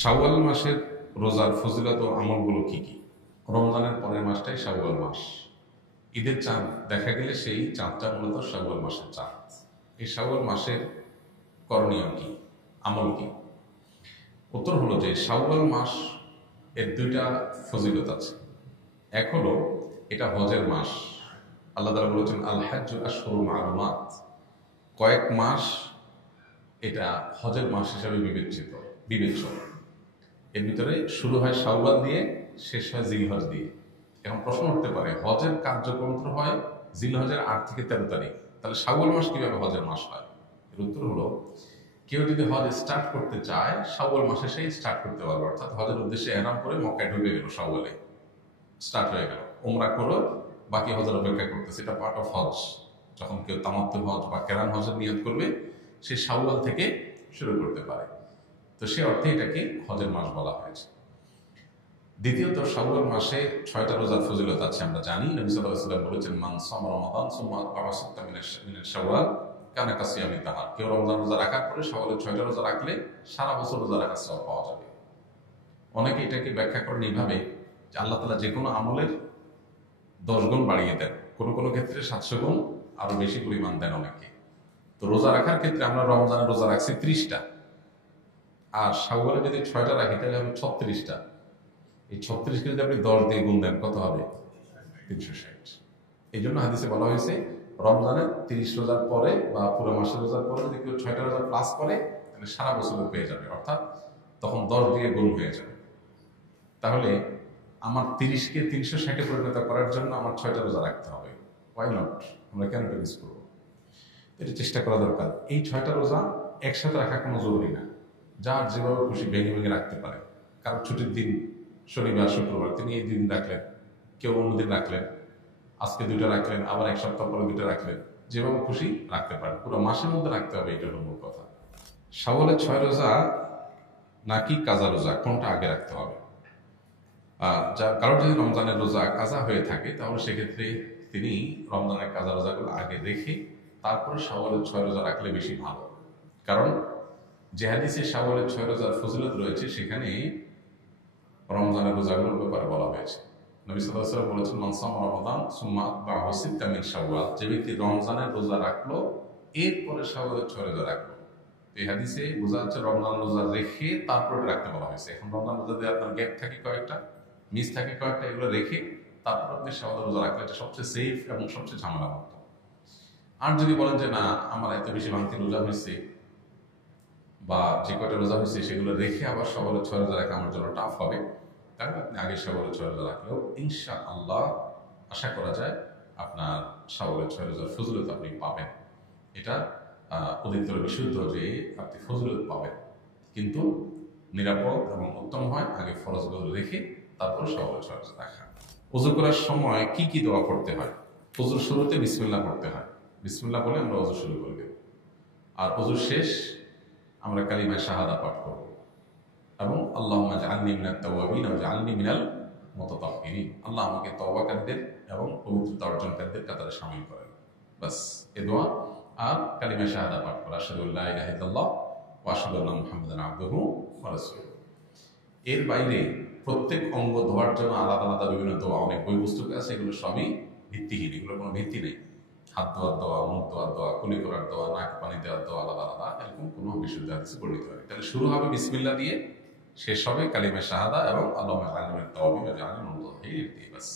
শাওয়াল মাসের রোজার ফজিলত ও আমলগুলো কি কি? রমজানের পরের মাসটাই শাওয়াল মাস। ঈদের চাঁদ দেখা গেলে সেই চাঁদটা মূলত শাওয়াল মাসের চাঁদ। এই শাওয়াল মাসের করণীয় কি, আমল কি? উত্তর হলো যে শাওয়াল মাস এর দুইটা ফজিলত আছে। এক হলো এটা হজের মাস। আল্লাহ তাআলা বলেছেন আল হাজ্জু আশহুরুম মালুমাত, কয়েক মাস এটা হজের মাস হিসাবে বিবেচ্য। এর ভিতরে শুরু হয় শাওয়াল দিয়ে, শেষ হয় জিলহজ দিয়ে। এখন প্রশ্ন উঠতে পারে, হজের কার্যক্রম তো হয় জিলহজের 8 থেকে 13 তারিখ, তাহলে শাওয়াল মাস কিভাবে হজের মাস হয়? এর উত্তর হলো, কেউ যদি হজ স্টার্ট করতে চায় শাওয়াল মাসে সেই স্টার্ট করতে পারবে। অর্থাৎ হজের উদ্দেশ্যে এহরাম করে মক্কায় ঢুকে গেল, শাওয়ালে স্টার্ট হয়ে গেল, উমরা করো, বাকি হজের অপেক্ষা করতেছে। এটা পার্ট অফ হজ। যখন কেউ তামাত্তুল হজ বা কেরান হজের নিয়ত করবে, সে শাওয়াল থেকে শুরু করতে পারে। তো সে অর্থে এটাকে হজের মাস বলা হয়েছে। দ্বিতীয়ত, শাওয়াল মাসে 6টা রোজার ফজিলত আছে। আমরা জানি নবী সাল্লাল্লাহু আলাইহি ওয়াসাল্লাম বলেছেন, মান সামা রমাদান সুম্মা আতবাআ সিত্তা মিনাশ শাওয়াল কানা কাসিয়ামি দাহর। কেউ রমজান রোজা রাখার পরে শাওয়ালের 6টা রোজা রাখলে সারা বছর রোজা রাখার সওয়াব পাওয়া যাবে। অনেকে এটাকে ব্যাখ্যা করেন এইভাবে যে আল্লাহ তাআলা যে কোনো আমলের 10 গুণ বাড়িয়ে দেন, কোনো কোনো ক্ষেত্রে 700 গুণ আরো বেশি পরিমাণ দেন অনেকে। তো রোজা রাখার ক্ষেত্রে আমরা রমজানের রোজা রাখছি 30টা, আর শাওয়ালে যদি 6টা রাখি তাহলে হবে 36টা। এই 36কে যদি আপনি 10 দিয়ে গুণ দেন, কত হবে? 360। এই জন্য হাদিসে বলা হয়েছে, রমজানের 30 রোজার পরে বা পুরো মাসের রোজার পরে যদি কেউ 6টা রোজা প্লাস করে, তাহলে সারা বছর পেয়ে যাবে। অর্থাৎ তখন 10 দিয়ে গুণ হয়ে যাবে। তাহলে আমার 30কে 360-এ পরিণত করার জন্য আমার 6টা রোজা রাখতে হবে। Why not? আমরা কেন এটা মিস করবো? এটা চেষ্টা করা দরকার। এই 6টা রোজা একসাথে রাখা কোনো জরুরি না। যার যেভাবে খুশি ভেঙে ভেঙে রাখতে পারে। কারণ ছুটির দিন শনিবার শুক্রবার, তিনি এই দিন রাখলেন, কেউ অন্যদিন রাখলেন, আজকে 2টা রাখলেন, আবার এক সপ্তাহ পরে 2টা রাখলেন। যেভাবে খুশি রাখতে পারেন, পুরো মাসের মধ্যে রাখতে হবে, এটা হলো মূল কথা। শাওয়ালের 6 রোজা নাকি কাজা রোজা, কোনটা আগে রাখতে হবে? কারোর যদি রমজানের রোজা কাজা হয়ে থাকে, তাহলে সেক্ষেত্রে তিনি রমজানের কাজা রোজাগুলো আগে রেখে তারপরে শাওয়ালের 6 রোজা রাখলে বেশি ভালো। কারণ যে হাদিসে শাওয়ালের 6 রোজার ফজিলত রয়েছে, সেখানে রমজানের রোজাগুলোর ব্যাপারে বলা হয়েছে। নবী সাল্লাল্লাহু আলাইহি ওয়াসাল্লাম বলেছেন, মান সামা রমাদান সুম্মা আতবাআহু সিত্তাম মিন শাওয়াল, যে ব্যক্তি রমজানের রোজা রাখলো এরপরে শাওয়ালের 6 রোজা রাখলো। এই হাদিসে বোঝা যাচ্ছে রমজান রোজা রেখে তারপরে রাখতে বলা হয়েছে। এখন রমজান রোজা দিয়ে আপনার গ্যাপ থাকে কয়েকটা, মিস থাকে কয়েকটা, এগুলো রেখে তারপর আপনি শাওয়ালের রোজা রাখলে এটা সবচেয়ে সেফ এবং সবচেয়ে ঝামেলামুক্ত। আর যদি বলেন যে না, আমার এত বেশি ভাঙতি রোজা হয়েছে বা যে কয়টা রোজা হয়েছে সেগুলো রেখে আবার শাওয়ালের 6 রোজা রাখা আমার জন্য টাফ হবে, তাহলে আপনি আগে শাওয়ালের 6 রোজা রাখলেও ইনশাআল্লাহ আশা করা যায় আপনার শাওয়ালের 6 রোজার ফজিলত আপনি পাবেন। এটা অধিকতর বিশুদ্ধ যে আপনি ফজিলত পাবেন, কিন্তু নিরাপদ এবং উত্তম হয় আগে ফরজগুলো রেখে তারপর শাওয়ালের 6 রোজা রাখা। ওযু করার সময় কি কি দোয়া পড়তে হয়? ওযুর শুরুতে বিসমিল্লাহ পড়তে হয়। বিসমিল্লাহ বলে আমরা ওযু শুরু করে দেব। আর ওযুর শেষ আমরা কালিমা শাহাদা পাঠ করব এবং আল্লাহুম্মা জাআলনি মিনাত তাওয়াবিন ওয়া জাআলনি মিনাল মুতাতাহহিরিন। আল্লাহ আমাকে তওবাকারীদের এবং পবিত্রতা অর্জনকারীদের কাতারে শামিল করেন। বাস, এই দোয়া আর কালিমা শাহাদা পাঠ করা, আশহাদু আল্লা ইলাহা ইল্লাল্লাহ ওয়া আশহাদু আন্না মুহাম্মাদান আবদুহু ওয়া রাসূলুহু। এর বাইরে প্রত্যেক অঙ্গ ধোয়ার জন্য আলাদা আলাদা বিভিন্ন দোয়া, অনেক বই পুস্তক আছে, এগুলো সবই ভিত্তিহীন, এগুলোর কোনো ভিত্তি নেই। হাত ধোয়ার দোয়া, মুখ ধোয়ার দোয়া, কুলি করার দোয়া, নাক পানি দেওয়ার দোয়া আলাদা আলাদা, এরকম কোনো বিশুদ্ধ হাদিসে বর্ণিত হয়। তাহলে শুরু হবে বিসমিল্লাহ দিয়ে, শেষ হবে কালিমা শাহাদা এবং আল্লাহুম্মা জাআলনি মিনাত তাওয়াবিন ওয়া জাআলনি মিনাল মুতাতাহহিরিন দিয়ে। বাস।